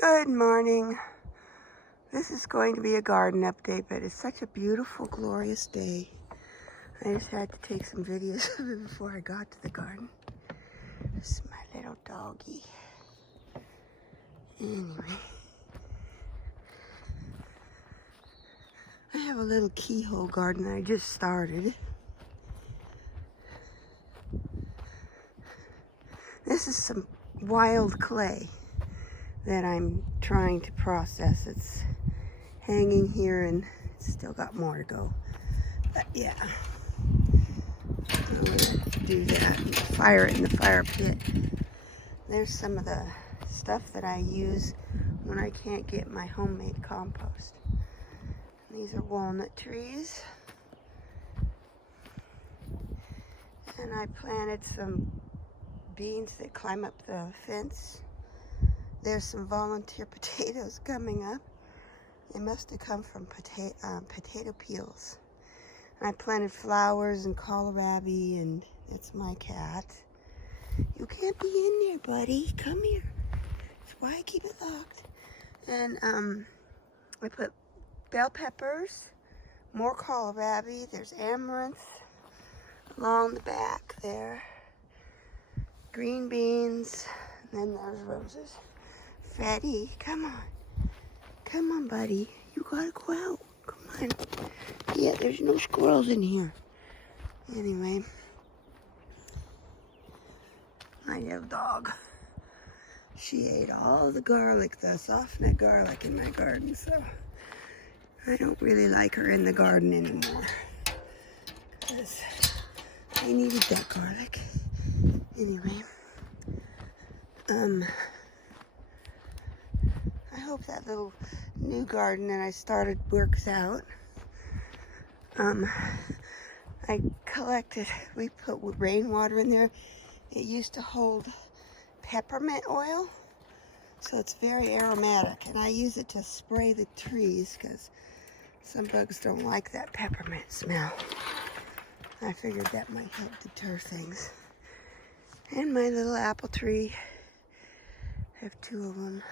Good morning. This is going to be a garden update, but it's such a beautiful, glorious day. I just had to take some videos of it before I got to the garden. This is my little doggy. Anyway, I have a little keyhole garden I just started. This is some wild clay that I'm trying to process. It's hanging here and it's still got more to go. But yeah, I'm gonna do that and fire it in the fire pit. There's some of the stuff that I use when I can't get my homemade compost. These are walnut trees. And I planted some beans that climb up the fence. There's some volunteer potatoes coming up. They must have come from potato peels. And I planted flowers and kohlrabi, and that's my cat. You can't be in there, buddy. Come here. That's why I keep it locked. And I put bell peppers, more kohlrabi. There's amaranth along the back there. Green beans, and then there's roses. Freddy, come on. Come on, buddy. You gotta go out. Come on. Yeah, there's no squirrels in here. Anyway. My little dog. She ate all the garlic, the soft-neck garlic in my garden, so I don't really like her in the garden anymore. Because I needed that garlic. Anyway. I hope that little new garden that I started works out. I collected, we put rainwater in there. It used to hold peppermint oil, so it's very aromatic, and I use it to spray the trees because some bugs don't like that peppermint smell. I figured that might help deter things. And my little apple tree, I have two of them.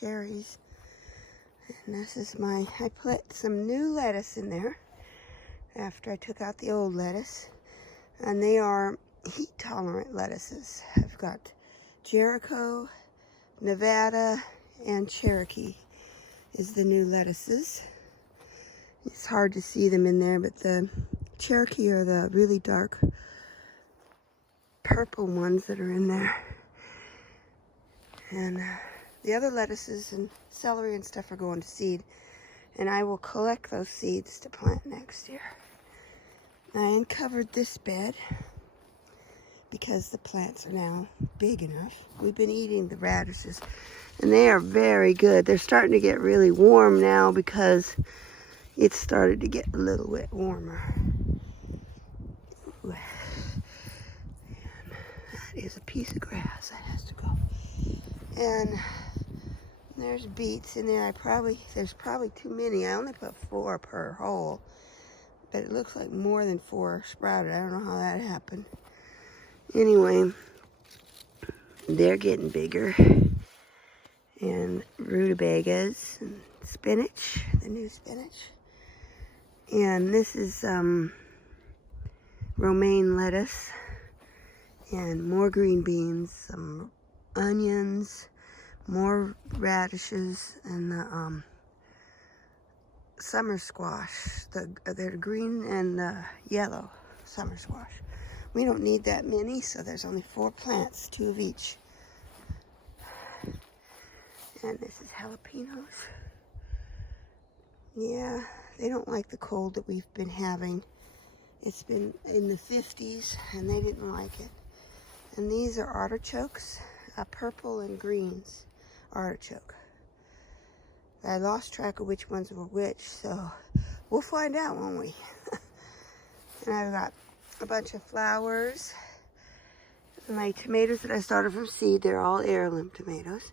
Cherries. And this is I put some new lettuce in there after I took out the old lettuce. And they are heat tolerant lettuces. I've got Jericho, Nevada, and Cherokee is the new lettuces. It's hard to see them in there, but the Cherokee are the really dark purple ones that are in there. And the other lettuces and celery and stuff are going to seed, and I will collect those seeds to plant next year. I uncovered this bed because the plants are now big enough. We've been eating the radishes, and they are very good. They're starting to get really warm now because it started to get a little bit warmer. Ooh. And that is a piece of grass that has to go. And there's beets in there. There's probably too many. I only put 4 per hole, but it looks like more than 4 sprouted. I don't know how that happened. Anyway, they're getting bigger. And rutabagas and spinach, the new spinach. And this is romaine lettuce and more green beans, some onions, more radishes, and the summer squash. They're green and yellow summer squash. We don't need that many, so there's only 4 plants, 2 of each. And this is jalapenos. Yeah, they don't like the cold that we've been having. It's been in the 50s, and they didn't like it. And these are artichokes, purple and greens artichoke. I lost track of which ones were which, so we'll find out, won't we? And I've got a bunch of flowers. My tomatoes that I started from seed, they're all heirloom tomatoes.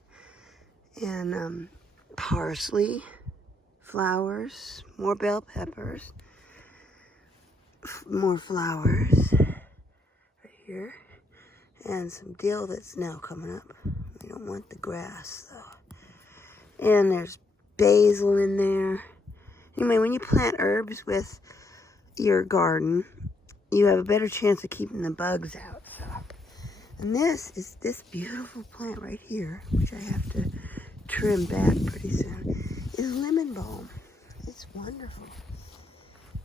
And parsley, flowers, more bell peppers, more flowers right here. And some dill that's now coming up. We don't want the grass though. And there's basil in there. Anyway, when you plant herbs with your garden, you have a better chance of keeping the bugs out. So. And this is this beautiful plant right here, which I have to trim back pretty soon, is lemon balm. It's wonderful.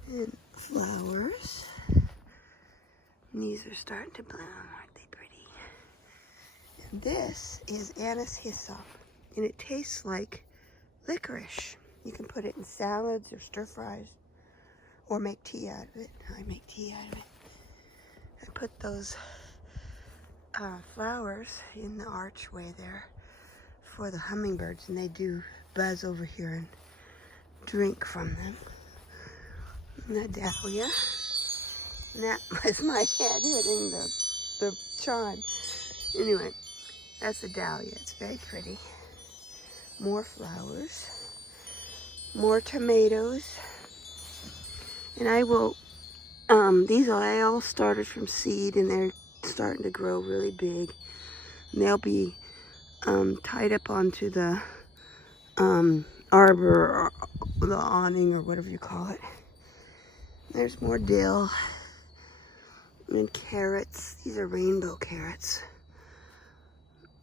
And flowers. And these are starting to bloom. Aren't they pretty? And this is anise hyssop. And it tastes like licorice. You can put it in salads or stir fries or make tea out of it. I make tea out of it. I put those flowers in the archway there for the hummingbirds, and they do buzz over here and drink from them. And that dahlia. And that was my head hitting the chime. Anyway, that's the dahlia. It's very pretty. More flowers. More tomatoes. And I will, these I all started from seed, and they're starting to grow really big. And they'll be tied up onto the arbor or the awning or whatever you call it. There's more dill and carrots. These are rainbow carrots.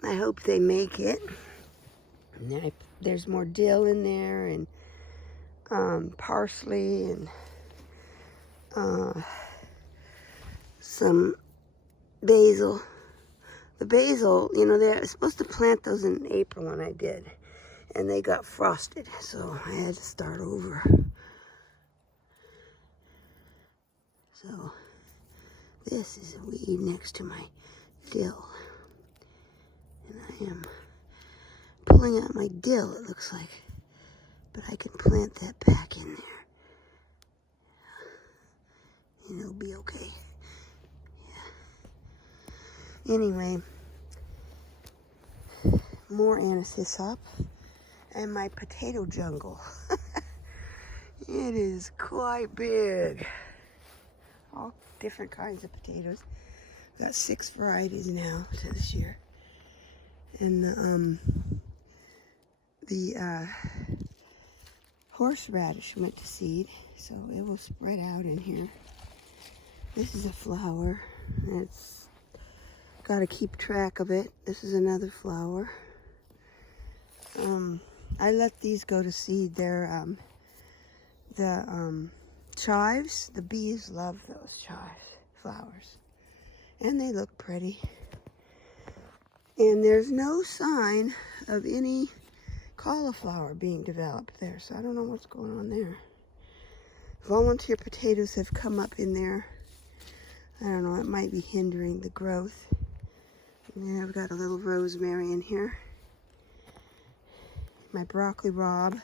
I hope they make it. And there's more dill in there, and parsley, and some basil. The basil, you know, they're supposed to plant those in April, and I did. And they got frosted, so I had to start over. So, this is a weed next to my dill. And I am pulling out my dill, it looks like. But I can plant that back in there. And it'll be okay. Yeah. Anyway, more anise hyssop. And my potato jungle. It is quite big. All different kinds of potatoes. Got 6 varieties now this year. And the horseradish went to seed, so it will spread out in here. This is a flower. It's got to keep track of it. This is another flower. I let these go to seed. They're the chives. The bees love those chive flowers, and they look pretty. And there's no sign of any cauliflower being developed there, so I don't know what's going on there. Volunteer potatoes have come up in there. I don't know, it might be hindering the growth. And then I've got a little rosemary in here. My broccoli rabe,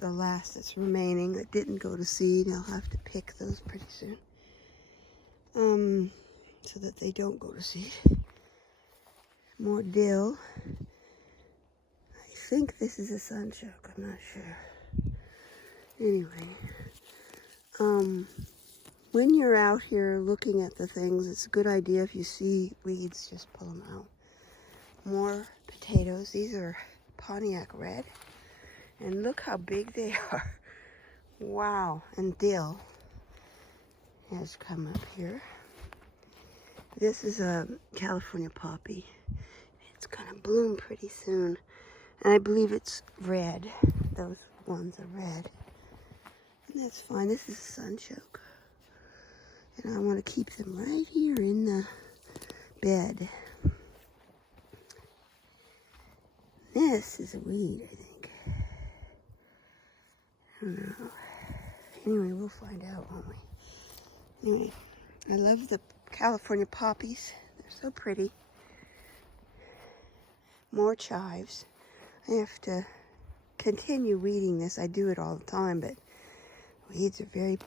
the last that's remaining that didn't go to seed. I'll have to pick those pretty soon, so that they don't go to seed. More dill. I think this is a sunchoke, I'm not sure. Anyway, when you're out here looking at the things, it's a good idea if you see weeds, just pull them out. More potatoes. These are Pontiac red. And look how big they are. Wow. And dill has come up here. This is a California poppy. It's going to bloom pretty soon. And I believe it's red. Those ones are red. And that's fine. This is a sunchoke. And I want to keep them right here in the bed. This is a weed, I think. I don't know. Anyway, we'll find out, won't we? Anyway, I love the California poppies. They're so pretty. More chives. I have to continue weeding this. I do it all the time, but weeds are very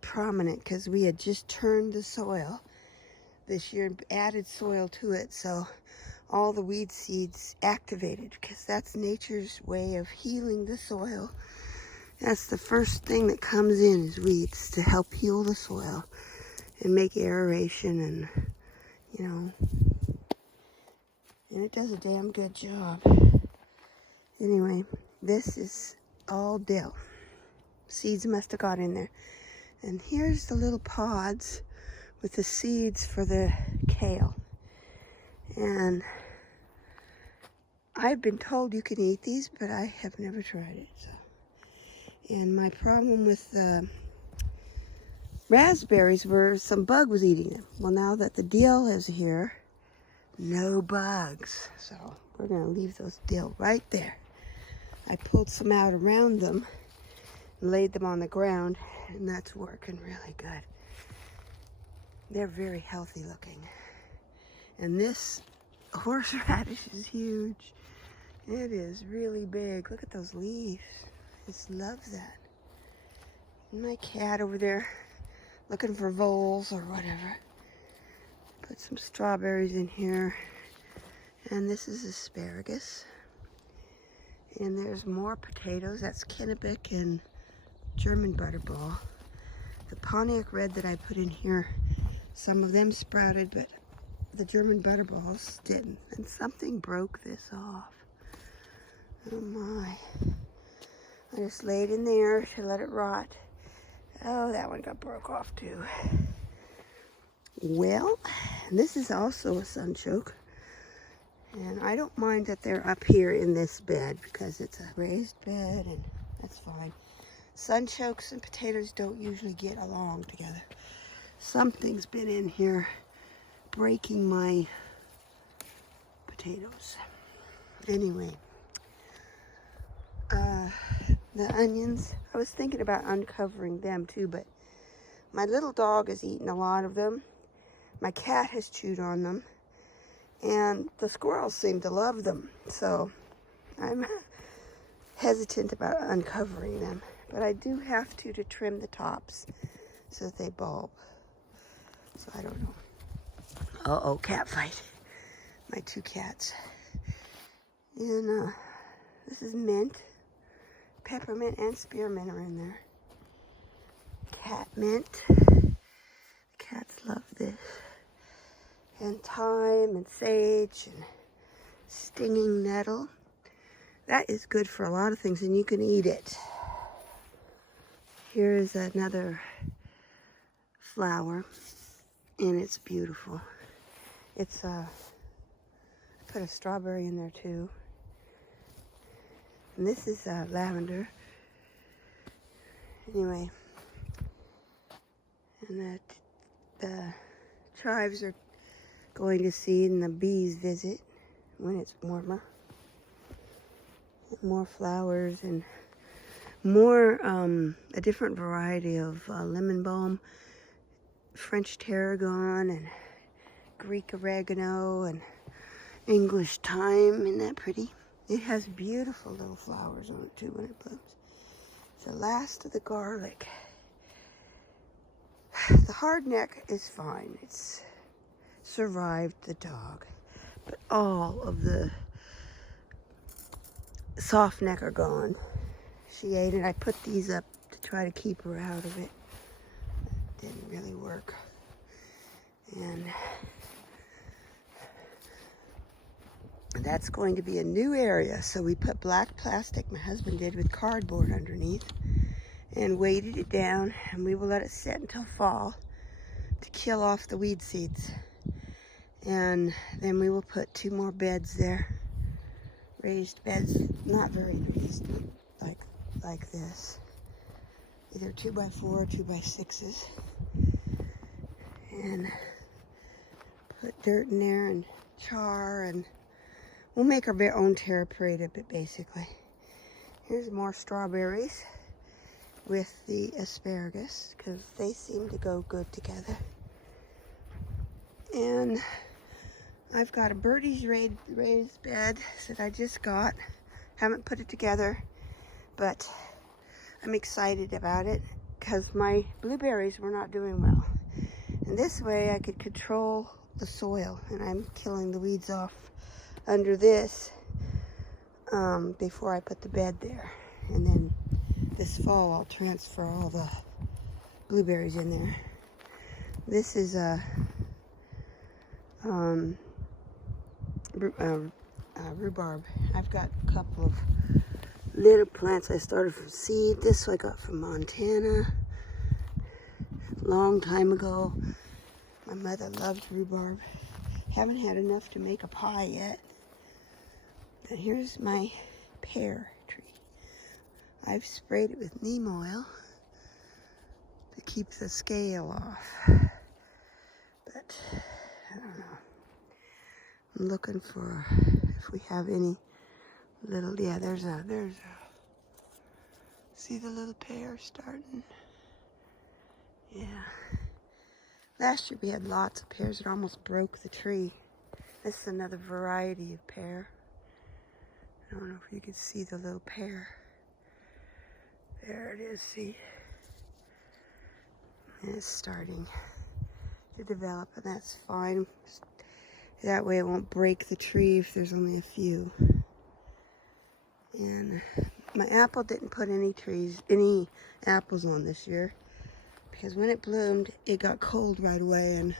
prominent because we had just turned the soil this year and added soil to it, so all the weed seeds activated, because that's nature's way of healing the soil. That's the first thing that comes in, is weeds, to help heal the soil and make aeration and, you know, And it does a damn good job. Anyway, this is all dill. Seeds must have got in there. And here's the little pods with the seeds for the kale. And I've been told you can eat these, but I have never tried it. So. And my problem with the raspberries were some bug was eating them. Well, now that the dill is here, no bugs. So we're going to leave those dill right there. I pulled some out around them and laid them on the ground, and that's working really good. They're very healthy looking. And this horseradish is huge. It is really big. Look at those leaves. I just love that. And my cat over there looking for voles or whatever. Put some strawberries in here. And this is asparagus. And there's more potatoes. That's Kennebec and German butterball. The Pontiac red that I put in here, some of them sprouted, but the German butterballs didn't. And something broke this off. Oh my. I just laid in there to let it rot. Oh, that one got broke off too. Well, this is also a sunchoke. And I don't mind that they're up here in this bed because it's a raised bed and that's fine. Sunchokes and potatoes don't usually get along together. Something's been in here breaking my potatoes. Anyway, the onions, I was thinking about uncovering them too, but my little dog has eaten a lot of them. My cat has chewed on them. And the squirrels seem to love them. So I'm hesitant about uncovering them. But I do have to trim the tops so that they bulb. So I don't know. Uh-oh, cat fight. My two cats. And this is mint. Peppermint and spearmint are in there. Cat mint. Cats love this. And thyme and sage and stinging nettle. That is good for a lot of things, and you can eat it. Here is another flower, and it's beautiful. It's I put a strawberry in there too. And this is lavender. Anyway, and the chives are going to seed and the bees visit when it's warmer. More flowers and more a different variety of lemon balm, French tarragon and Greek oregano and English thyme. Isn't that pretty? It has beautiful little flowers on it too when it blooms. It's the last of the garlic. The hardneck is fine. It's survived the dog, but all of the soft neck are gone. She ate it. I put these up to try to keep her out of it. It didn't really work. And that's going to be a new area. So we put black plastic, my husband did, with cardboard underneath and weighted it down, and we will let it sit until fall to kill off the weed seeds. And then we will put 2 more beds there. Raised beds, not very raised, like this. Either 2x4 or 2x6s. And put dirt in there and char, and we'll make our own terra parade of it basically. Here's more strawberries with the asparagus because they seem to go good together. And I've got a birdie's raised bed that I just got. Haven't put it together, but I'm excited about it because my blueberries were not doing well. And this way I could control the soil, and I'm killing the weeds off under this before I put the bed there. And then this fall I'll transfer all the blueberries in there. This is a rhubarb. I've got a couple of little plants I started from seed. This I got from Montana a long time ago. My mother loved rhubarb. Haven't had enough to make a pie yet. But here's my pear tree. I've sprayed it with neem oil to keep the scale off. But I don't know. I'm looking for if we have any little, yeah, there's a, see the little pear starting? Yeah. Last year we had lots of pears that almost broke the tree. This is another variety of pear. I don't know if you can see the little pear. There it is, see? And it's starting to develop, and that's fine. That way it won't break the tree if there's only a few. And my apple didn't put any apples on this year, because when it bloomed, it got cold right away, and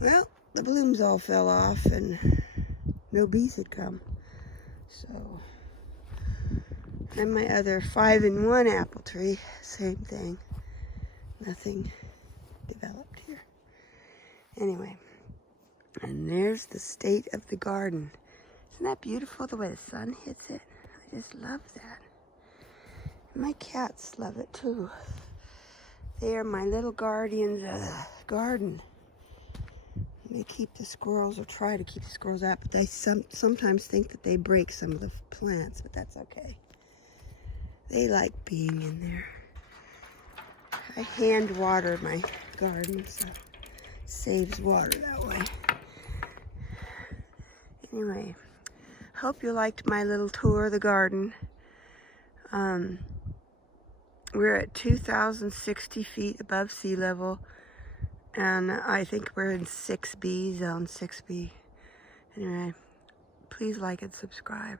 well, the blooms all fell off and no bees had come. So, and my other 5-in-1 apple tree, same thing. Nothing developed here. Anyway, and there's the state of the garden. Isn't that beautiful the way the sun hits it? I just love that. My cats love it too. They are my little guardians of the garden. They keep the squirrels, or try to keep the squirrels out, but they sometimes think that they break some of the plants, but that's okay. They like being in there. I hand water my garden, so it saves water that way. Anyway, hope you liked my little tour of the garden. We're at 2,060 feet above sea level, and I think we're in 6B, zone 6B. Anyway, please like and subscribe.